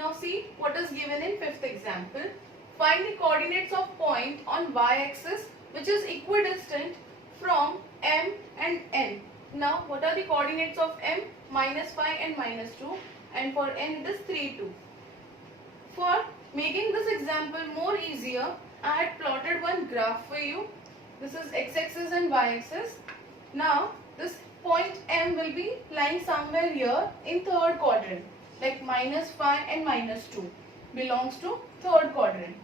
Now see what is given in fifth example. Find the coordinates of point on y-axis which is equidistant from M and N. Now what are the coordinates of M? -5 and -2, and for N it is 3, 2. For making this example more easier, I had plotted one graph for you. This is x-axis and y-axis. Now this point M will be lying somewhere here in third quadrant, like -5 and -2 belongs to third quadrant,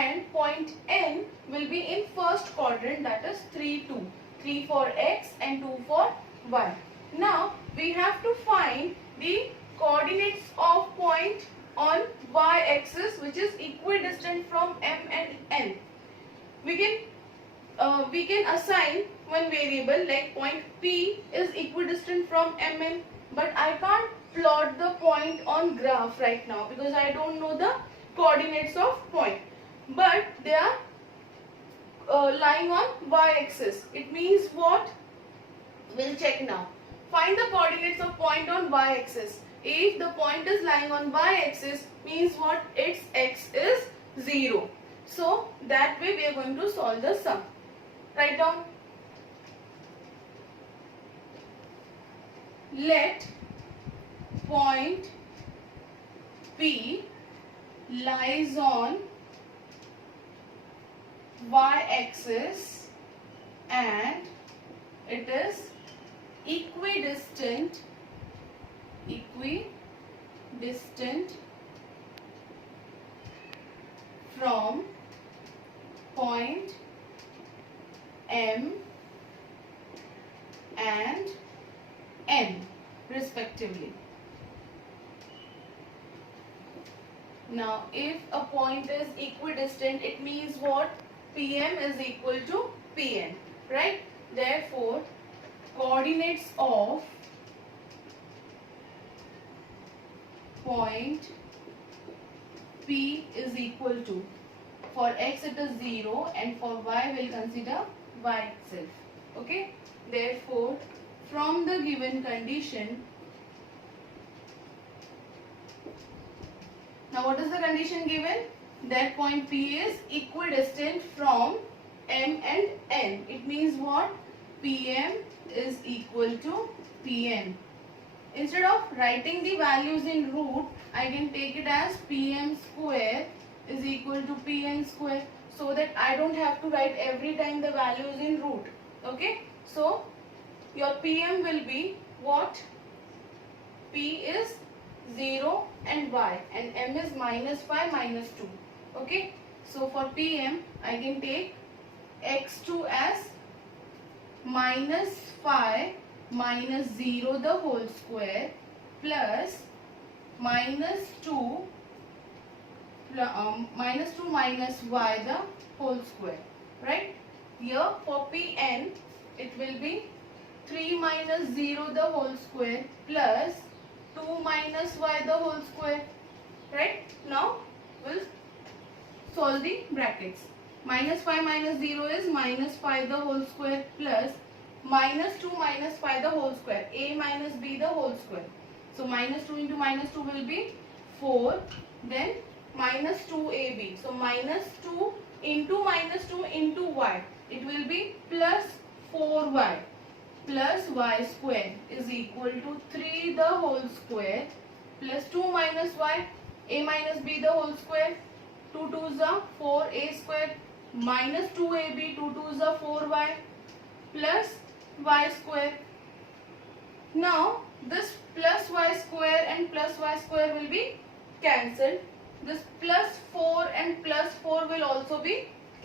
and point N will be in first quadrant, that is 3, 2. 3 for x and 2 for y. Now we have to find the coordinates of point on y-axis which is equidistant from M and N. We can assign one variable, like point P is equidistant from MN, but I can't plot the point on graph right now because I don't know the coordinates of point, but they are lying on y-axis. It means what? We'll check now. Find the coordinates of point on y-axis. If the point is lying on y-axis, means what? Its x is 0. So that way we are going to solve the sum. Write down. Let point P lies on y-axis and it is equidistant from point M and N respectively. Now if a point is equidistant, it means what? PM is equal to PN, right? Therefore coordinates of point P is equal to, for x it is 0 and for y we'll consider y itself. Okay? Therefore from the given condition, now what is the condition given? That point P is equidistant from M and N. It means what? PM is equal to PN. Instead of writing the values in root, I can take it as PM square is equal to PN square, so that I don't have to write every time the values in root. Okay? So your PM will be what? P is 0 and y, and M is -5, -2. Okay? So for PM I can take x2 as -5 -0 the whole square plus -2 minus y the whole square, right? Here for Pn it will be 3 minus 0 the whole square plus 2 minus y the whole square, right? Now we'll solve the brackets. -5 minus 0 is -5 the whole square plus -2 minus 5 the whole square, a minus b the whole square. So -2 into -2 will be 4, then -2ab. So -2 into -2 into y, it will be plus 4y plus y square is equal to 3 the whole square plus 2 minus y, a minus b the whole square, 2 2s are 4a square minus 2ab, 2 2s are 4y plus y square. Now this plus y square and plus y square will be cancelled. This plus 4 and plus 4 will also be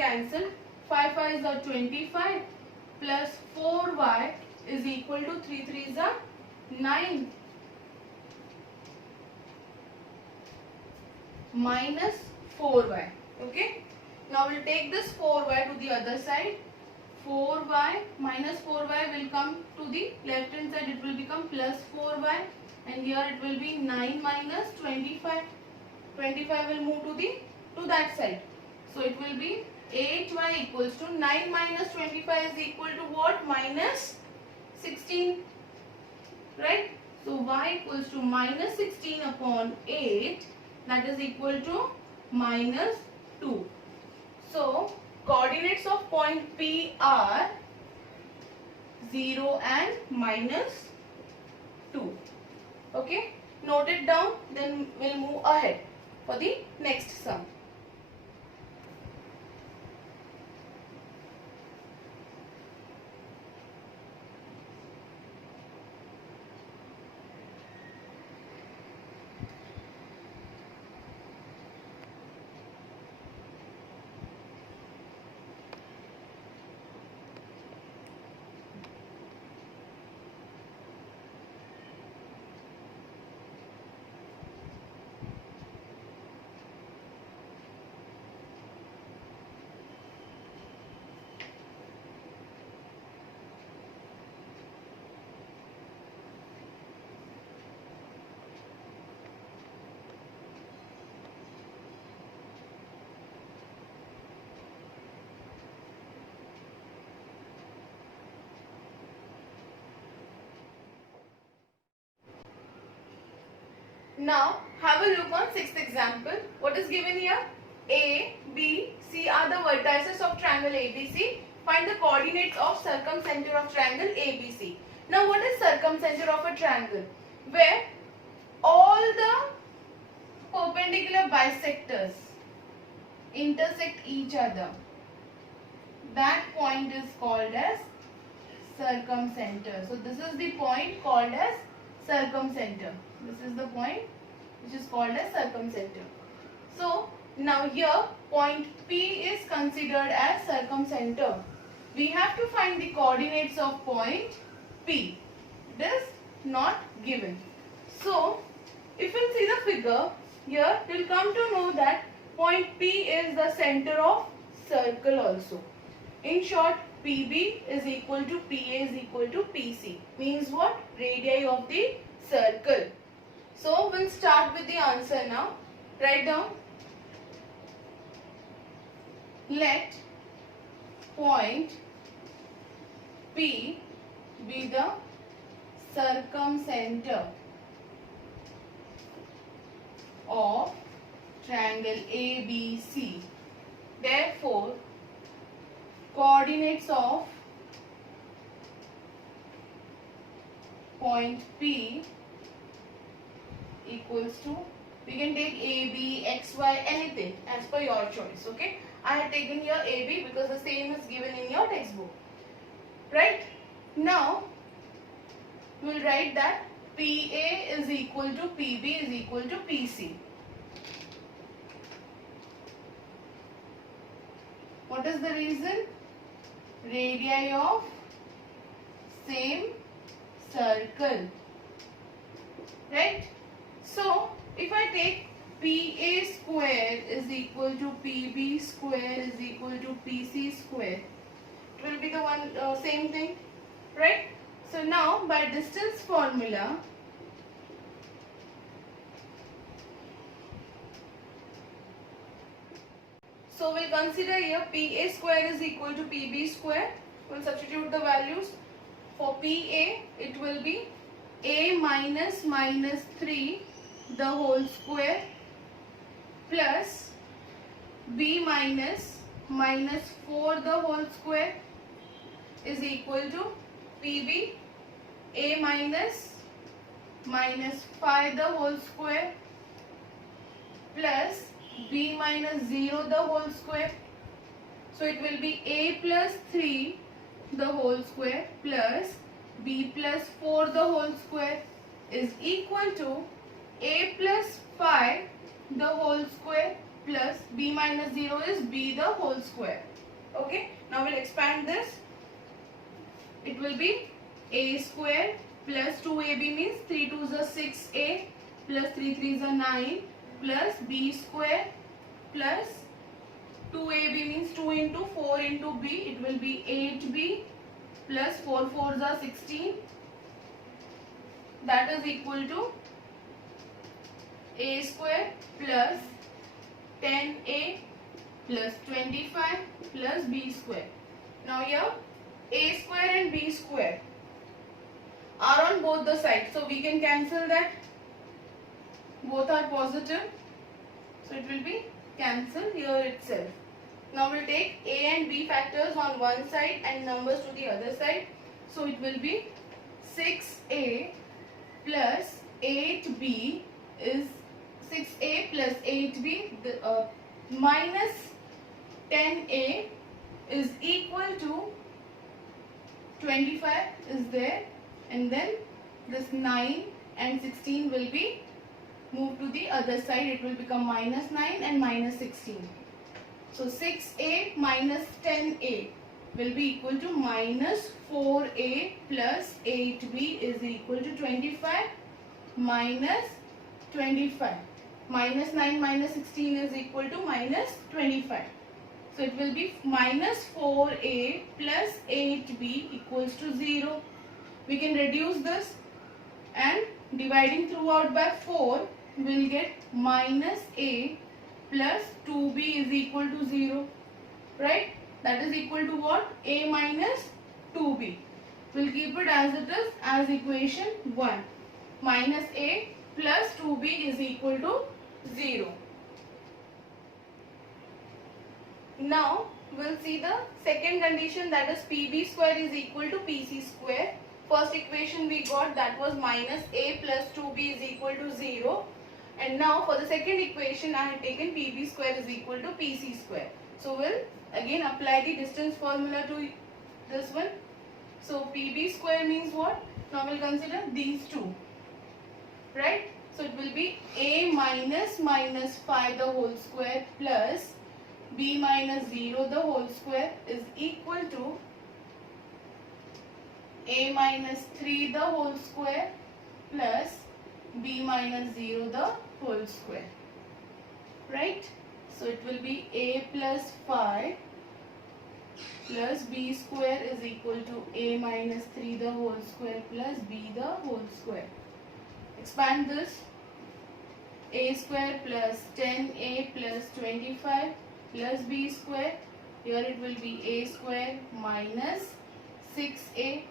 cancelled. 5 5s are 25 plus 4y is equal to 3 3s are 9 minus 4y. Okay? Now we'll take this 4y to the other side. 4y minus 4y will come to the left hand side, it will become plus 4y, and here it will be 9 minus 25. 25 will move to that side. So it will be 8y equals to 9 minus 25 is equal to what? Minus 16. Right? So y equals to minus 16 upon 8 that is equal to minus 2. So coordinates of point P are 0 and minus 2. Okay, note it down, then we'll move ahead for the next sum. Now have a look on sixth example. What is given here? A, B, C are the vertices of triangle ABC. Find the coordinates of circumcenter of triangle ABC. Now what is circumcenter of a triangle? Where all the perpendicular bisectors intersect each other. That point is called as circumcenter. So this is the point called as circumcenter. This is the point which is called as circumcenter. So now here point P is considered as circumcenter. We have to find the coordinates of point P. It is not given. So if you see the figure here, you will come to know that point P is the center of circle also. In short, PB is equal to PA is equal to PC. Means what? Radii of the circle. So we'll start with the answer now. Write down. Let point P be the circumcenter of triangle ABC. Therefore, coordinates of point P equals to, we can take AB, XY, anything as per your choice. Okay, I have taken here AB because the same is given in your textbook. Right? Now, we will write that PA is equal to PB is equal to PC. What is the reason? Radii of same circle. Right? So, if I take PA square is equal to PB square is equal to PC square, it will be the one same thing, right? So now by distance formula, so we'll consider here PA square is equal to PB square. We'll substitute the values. For PA, it will be A minus 3 the whole square plus B minus 4 the whole square is equal to PB A minus 5 the whole square plus B minus 0 the whole square. So it will be A plus 3 the whole square plus B plus 4 the whole square is equal to A plus 5 the whole square plus B minus 0 is B the whole square. Okay, now we'll expand this. It will be A square plus 2AB means 3 2s are 6A plus 3 3s are 9 plus B square plus 2AB means 2 into 4 into B, it will be 8B plus 4 4s are 16. That is equal to A square plus 10A plus 25 plus B square. Now here A square and B square are on both the sides, so we can cancel that. Both are positive. So it will be cancelled here itself. Now we'll take a and b factors on one side and numbers to the other side. So it will be 6a plus 8b is 6a plus 8b minus 10a is equal to 25 is there, and then this 9 and 16 will be moved to the other side. It will become minus 9 and minus 16. So 6a minus 10a will be equal to minus 4a plus 8b is equal to 25 minus 25. Minus 9 minus 16 is equal to minus 25. So it will be minus 4a plus 8b equals to 0. We can reduce this, and dividing throughout by 4 we'll get minus a plus 2b is equal to 0. Right? That is equal to what? A minus 2b. We'll keep it as it is as equation 1. Minus a plus 2b is equal to 0. Now we'll see the second condition, that is pb square is equal to pc square. First equation we got, that was minus a plus 2b is equal to 0. And now for the second equation I have taken pb square is equal to pc square. So we'll again apply the distance formula to this one. So pb square means what? Now we'll consider these two. Right? So it will be a minus 5 the whole square plus b minus 0 the whole square is equal to a minus 3 the whole square plus b minus 0 the whole square. Right? So it will be a plus 5 plus b square is equal to a minus 3 the whole square plus b the whole square. Expand this. A square plus 10a plus 25 plus b square. Here it will be a square minus 6a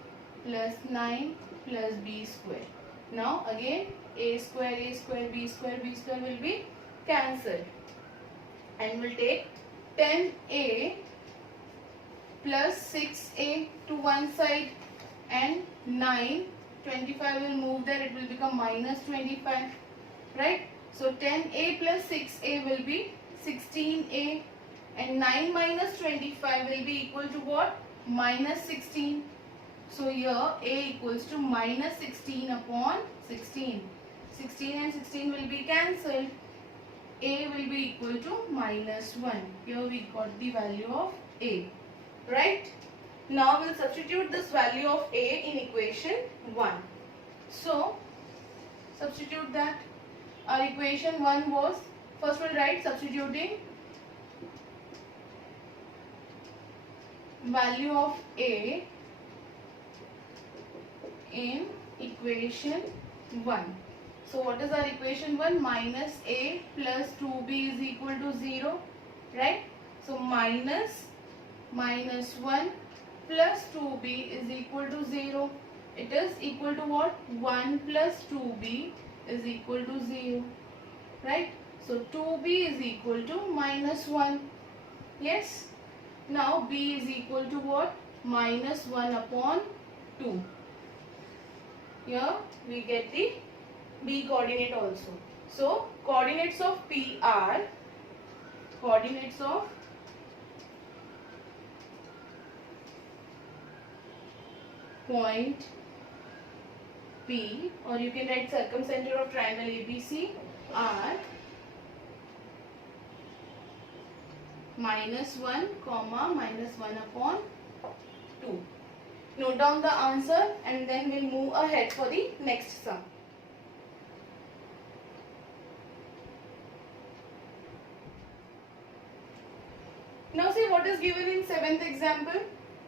plus 9 plus b square. Now again a square, b square will be cancelled. And we'll take 10a plus 6a to one side and 9. 25 will move there, it will become minus 25. Right? So 10a plus 6a will be 16a, and 9 minus 25 will be equal to what? Minus 16. So here a equals to minus 16 upon 16. 16 and 16 will be cancelled. A will be equal to minus 1. Here we got the value of a. Right? Now we'll substitute this value of a in equation 1. So substitute that. Our equation 1 was, first we'll write substituting value of a in equation 1. So what is our equation 1? Minus a plus 2b is equal to 0. Right? So minus 1 plus 2b is equal to 0. It is equal to what? 1 plus 2b is equal to 0. Right? So 2b is equal to minus 1. Yes? Now b is equal to what? Minus 1 upon 2. Here we get the b coordinate also. So coordinates of p are coordinates of point P, or you can write circumcenter of triangle ABC, are minus 1 comma minus 1 upon 2. Note down the answer and then we'll move ahead for the next sum. Now see what is given in 7th example.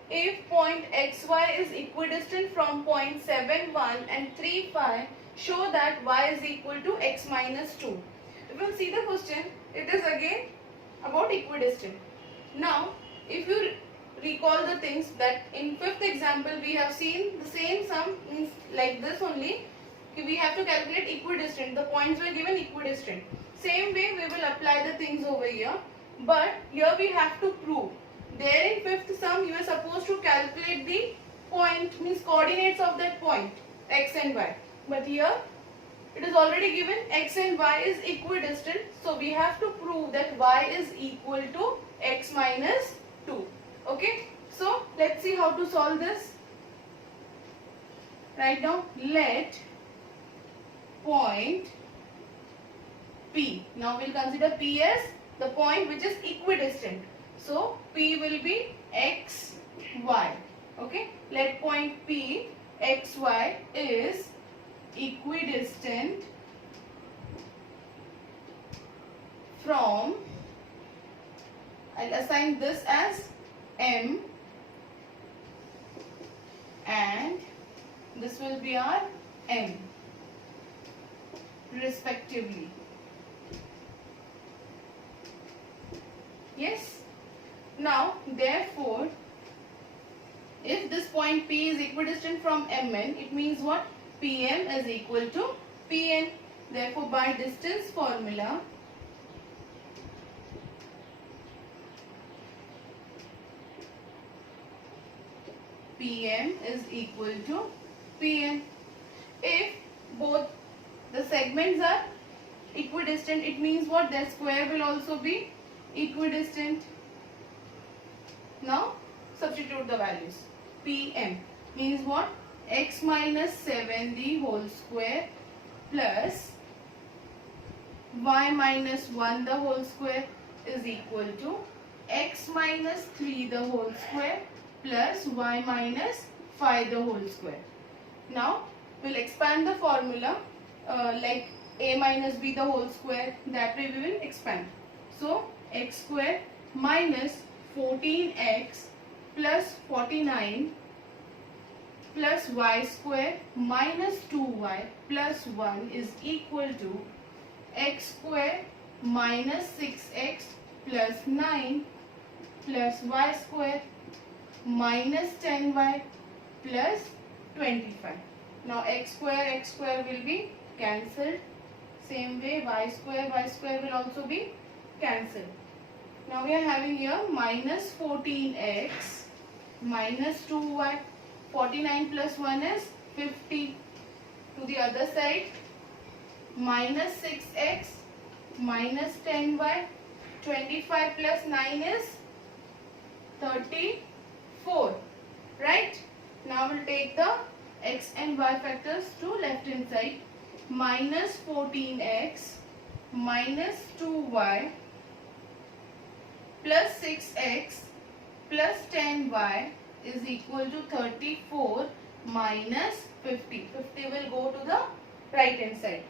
If point xy is equidistant from point 7, 1 and 3, 5, show that y is equal to x minus 2. If you see the question, it is again about equidistant. Now, if you recall the things that in 5th example we have seen the same sum like this only. We have to calculate equidistant. The points were given equidistant. Same way we will apply the things over here, but here we have to prove. There in fifth sum you are supposed to calculate the point, means coordinates of that point, x and y. But here it is already given x and y is equidistant, so we have to prove that y is equal to x minus 2. Okay, so let's see how to solve this. Right now, let point P. Now we'll consider P as the point which is equidistant. So P will be x, y. Okay, let point P x, y is equidistant from, I'll assign this as M and this will be our M respectively. Yes. Now therefore, if this point P is equidistant from Mn, it means what? Pm is equal to Pn. Therefore, by distance formula, Pm is equal to Pn. If both the segments are equidistant, it means what? Their square will also be equidistant. Now substitute the values. Pm means what? X minus 7 the whole square plus y minus 1 the whole square is equal to x minus 3 the whole square plus y minus 5 the whole square. Now we'll expand the formula like a minus b the whole square. That way we will expand. So x square minus 14x plus 49 plus y square minus 2y plus 1 is equal to x square minus 6x plus 9 plus y square minus 10y plus 25. Now x square will be cancelled. Same way y square will also be cancelled. Now we are having here minus 14x minus 2y. 49 plus 1 is 50. To the other side, minus 6x minus 10y. 25 plus 9 is 34. Right? Now we'll take the x and y factors to left hand side. Minus 14x minus 2y plus 6x plus 10y is equal to 34 minus 50. 50 will go to the right hand side.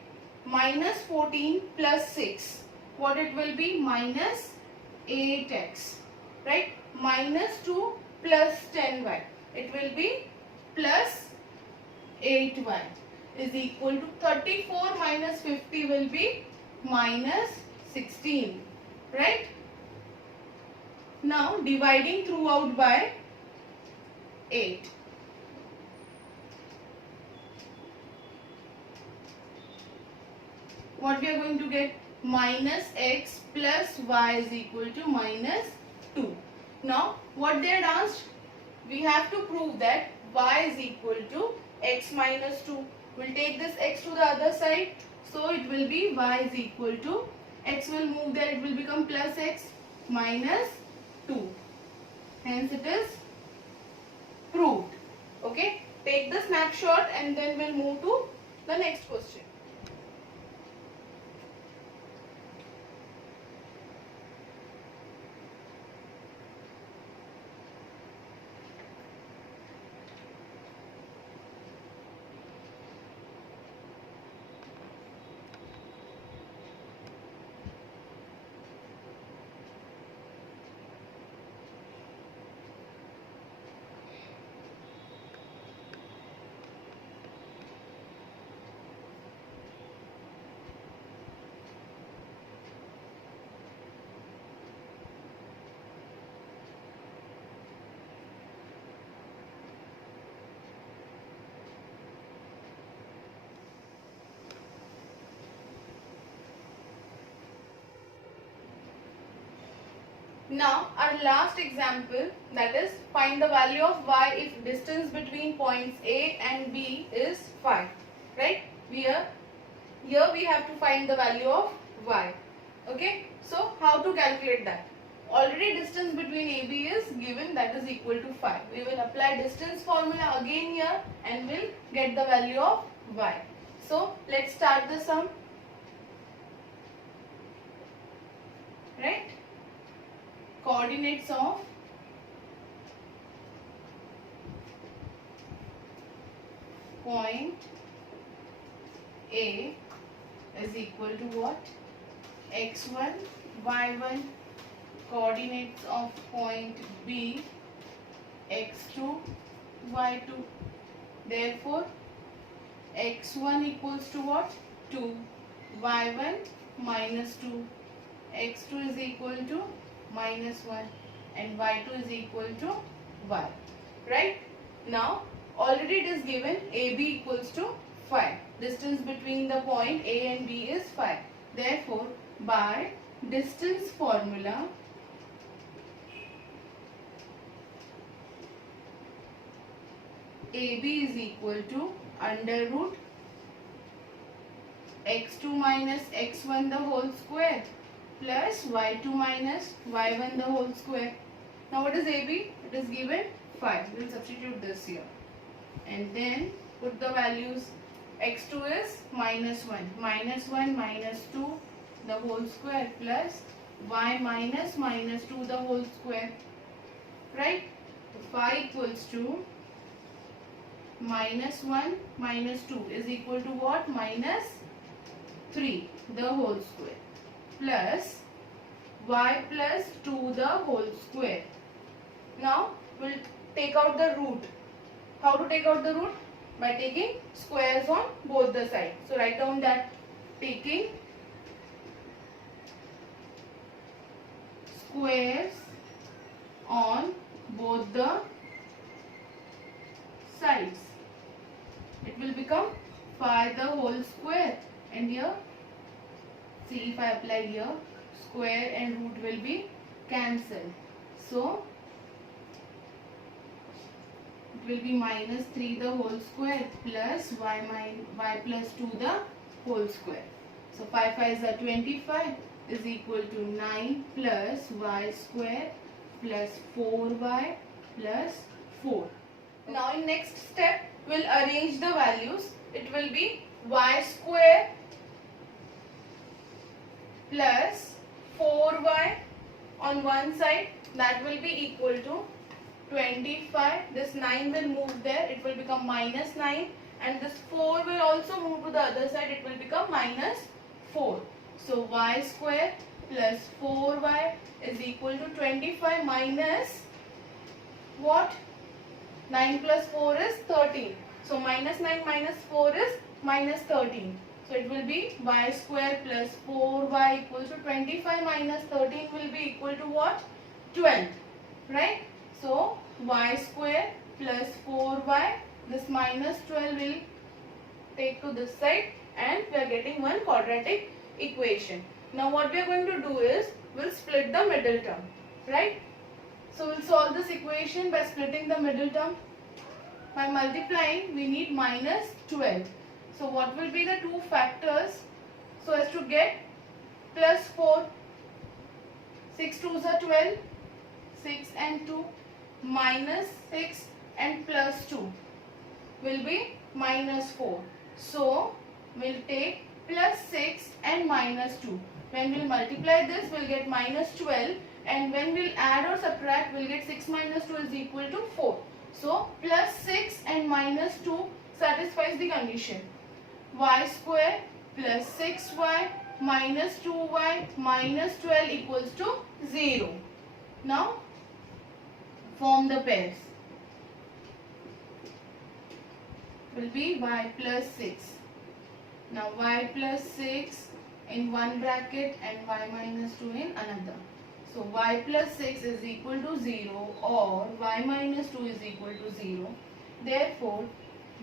Minus 14 plus 6. What it will be? Minus 8x. Right? Minus 2 plus 10y. It will be plus 8y is equal to 34 minus 50 will be minus 16. Right? Now dividing throughout by 8. What we are going to get? Minus x plus y is equal to minus 2. Now what they had asked? We have to prove that y is equal to x minus 2. We'll take this x to the other side. So it will be y is equal to, x will move there, it will become plus x minus 2. Hence it is proved. Okay, take the snapshot and then we'll move to the next question. Now our last example, that is find the value of y if distance between points A and B is 5. Right? Here we have to find the value of y. Okay? So how to calculate that? Already distance between AB is given, that is equal to 5. We will apply distance formula again here and will get the value of y. So let's start the sum. Right? Coordinates of point A is equal to what? x1, y1. Coordinates of point B, x2, y2. Therefore, x1 equals to what? 2. y1 minus 2. x2 is equal to minus 1. And y2 is equal to y. Right? Now, already it is given AB equals to 5. Distance between the point A and B is 5. Therefore, by distance formula, AB is equal to under root x2 minus x1 the whole square plus y2 minus y1 the whole square. Now what is AB? It is given 5. We will substitute this here. And then put the values. X2 is minus 1. Minus 1 minus 2 the whole square plus y minus minus 2 the whole square. Right? So 5 equals to minus 1 minus 2 is equal to what? Minus 3 the whole square plus y plus 2 the whole square. Now we'll take out the root. How to take out the root? By taking squares on both the sides. So write down that taking squares on both the sides, it will become 5 the whole square. And here, see, if I apply here, square and root will be cancelled. So it will be minus 3 the whole square plus y plus 2 the whole square. So 5 5s are 25 is equal to 9 plus y square plus 4y plus 4. Now in next step, we'll arrange the values. It will be y square plus 4y on one side, that will be equal to 25. This 9 will move there, it will become minus 9, and this 4 will also move to the other side, it will become minus 4. So y square plus 4y is equal to 25 minus what? 9 plus 4 is 13. So minus 9 minus 4 is minus 13. So it will be y square plus 4y equals to 25 minus 13 will be equal to what? 12. Right? So y square plus 4y, this minus 12 will take to this side and we are getting one quadratic equation. Now what we are going to do is, we'll split the middle term. Right? So we'll solve this equation by splitting the middle term. By multiplying, we need minus 12. So what will be the two factors so as to get plus 4? 6 2s are 12, 6 and 2, minus 6 and plus 2 will be minus 4. So we'll take plus 6 and minus 2. When we'll multiply this, we'll get minus 12, and when we'll add or subtract, we'll get 6 minus 2 is equal to 4. So plus 6 and minus 2 satisfies the condition. Y square plus 6y minus 2y minus 12 equals to 0. Now form the pairs. Will be y plus 6. Now y plus 6 in one bracket and y minus 2 in another. So y plus 6 is equal to 0 or y minus 2 is equal to 0. Therefore,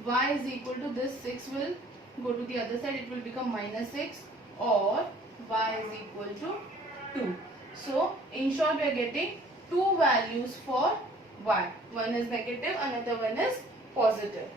y is equal to this 6 will go to the other side, it will become minus 6, or y is equal to 2. So in short we are getting two values for y. One is negative, another one is positive.